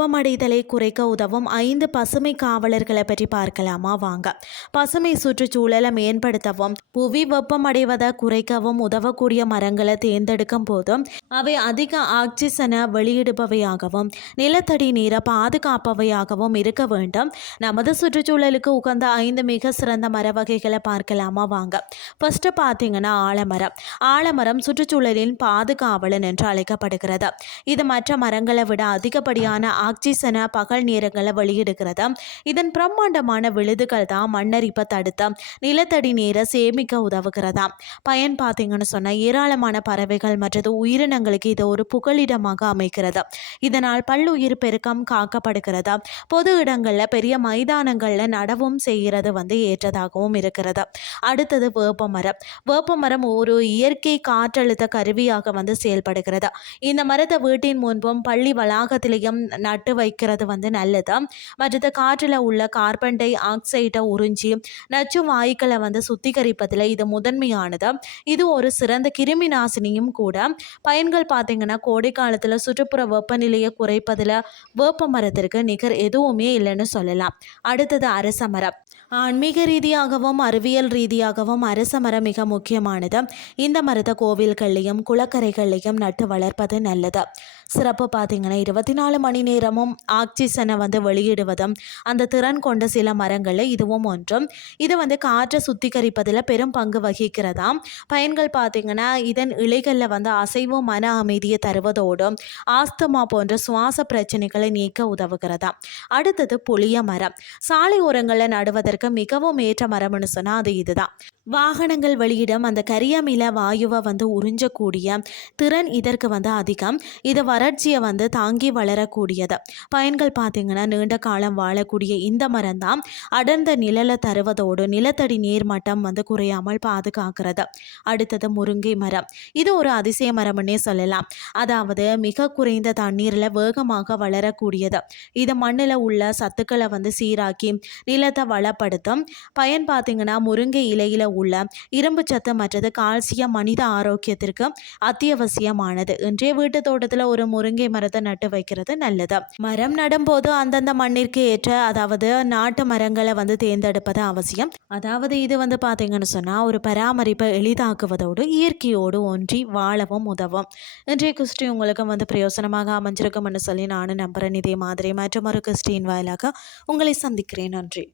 வெப்பமடைதலை குறைக்க உதவும் 5 பசுமை காவலர்களை பற்றி பார்க்கலாமா வாங்க. பசுமை சுற்றுச்சூழலை மேம்படுத்தவும் புவி வெப்பமடைவதை குறைக்கவும் உதவக்கூடிய மரங்களை தேர்ந்தெடுக்கும் போது அவை அதிக ஆக்சிஜனை வெளியிடுபவையாகவும் நிலத்தடி நீரை பாதுகாப்பவையாகவும் இருக்க வேண்டும். நமது சுற்றுச்சூழலுக்கு உகந்த 5 மிக சிறந்த மர வகைகளை பார்க்கலாமா வாங்க. ஃபர்ஸ்ட் பார்த்தீங்கன்னா ஆலமரம் சுற்றுச்சூழலின் பாதுகாவலன் என்று அழைக்கப்படுகிறது. இது மற்ற மரங்களை விட அதிகப்படியான ஆக்சிஜனை பகல் நேரங்களை வெளியிடுகிறது. இதன் பிரம்மாண்டமான விழுதுகள் தான் மண்ணரிப்பை தடுத்து நிலத்தடி நீரை சேமிக்க உதவுகிறதா. பயன் பார்த்தீங்கன்னு சொன்னால் ஏராளமான பறவைகள் மற்றது உயிரினங்களுக்கு இது ஒரு புகலிடமாக அமைக்கிறது. இதனால் பல்லுயிர் பெருக்கம் காக்கப்படுகிறது. பொது இடங்களில் பெரிய மைதானங்களில் நடவும் செய்கிறது ஏற்றதாகவும் இருக்கிறது. அடுத்தது வேப்பமரம் ஒரு இயற்கை காற்றழுத்த கருவியாக செயல்படுகிறது. இந்த மரத்தை வீட்டின் முன்பும் பள்ளி வளாகத்திலையும் நட்டு வைக்கிறது நல்லது. மற்றது காற்றில் உள்ள கார்பன் டை ஆக்சைடை உறிஞ்சி நச்சு வாயுக்களை சுத்திகரிப்பதில் இது முதன்மையானது. இது ஒரு சிறந்த கிருமி நாசினியும் கூட. பயன்கள் பார்த்தீங்கன்னா கோடை காலத்தில் சுற்றுப்புற வெப்பநிலையை குறைப்பதில் வேப்ப மரத்திற்கு நிகர் எதுவுமே இல்லைன்னு சொல்லலாம். அடுத்தது அரச மரம். ஆன்மீக ரீதியாகவும் அறிவியல் ரீதியாகவும் அரச மரம் மிக முக்கியமானது. இந்த மரத்தை கோவில்கள்லையும் குளக்கரைகள்லையும் நட்டு வளர்ப்பது நல்லது. சிறப்பு பார்த்தீங்கன்னா 24 மணி நேரமும் ஆக்சிஜனை வெளியிடுவதும் அந்த திறன் கொண்ட சில மரங்களில் இதுவும் ஒன்றும். இது காற்றை சுத்திகரிப்பதில் பெரும் பங்கு வகிக்கிறதாம். பயன்கள் பார்த்தீங்கன்னா இதன் இலைகளில் அசைவு மன அமைதியை தருவதோடு ஆஸ்துமா போன்ற சுவாச பிரச்சனைகளை நீக்க உதவுகிறதா. அடுத்தது புளிய மரம். சாலை ஓரங்களில் நடுவதற்கு மிகவும் ஏற்ற மரம்னு சொன்னால் அது இதுதான். வாகனங்கள் வெளியிடும் அந்த கரியமில வாயுவை உறிஞ்சக்கூடிய திறன் இதற்கு அதிகம். இது வறட்சியை தாங்கி வளரக்கூடியது. பயன்கள் பார்த்தீங்கன்னா நீண்ட காலம் வாழக்கூடிய இந்த மரம் தான் அடர்ந்த நிழலை தருவதோடு நிலத்தடி நீர்மட்டம் குறையாமல் பாதுகாக்கிறது. அடுத்தது முருங்கை மரம். இது ஒரு அதிசய மரம்னே சொல்லலாம். அதாவது மிக குறைந்த தண்ணீரில் வேகமாக வளரக்கூடியது. இது மண்ணில் உள்ள சத்துக்களை சீராக்கி நிலத்தை வளப்படுத்தும். பயன் பார்த்தீங்கன்னா முருங்கை இலையில உள்ள இரும்பு சத்து மற்றது கால்சியம் மனித ஆரோக்கியத்திற்கு அத்தியாவசியமானது. இன்றைய வீட்டு தோட்டத்தில் ஒரு முருங்கை மரத்தை நட்டு வைக்கிறது நல்லது. மரம் நடும்போது அந்தந்த மண்ணிற்கு ஏற்ற அதாவது நாட்டு மரங்களை தேர்ந்தெடுப்பது அவசியம். அதாவது இது பார்த்தீங்கன்னு சொன்னால் ஒரு பராமரிப்பை எளிதாக்குவதோடு இயற்கையோடு ஒன்றி வாழவும் உதவும். இன்றைய கிறிஸ்டி உங்களுக்கு பிரயோசனமாக அமைஞ்சிருக்கும்னு சொல்லி நானும் நம்புறேன். இதே மாதிரி மற்றும் ஒரு கிறிஸ்டின் வாயிலாக உங்களை சந்திக்கிறேன். நன்றி.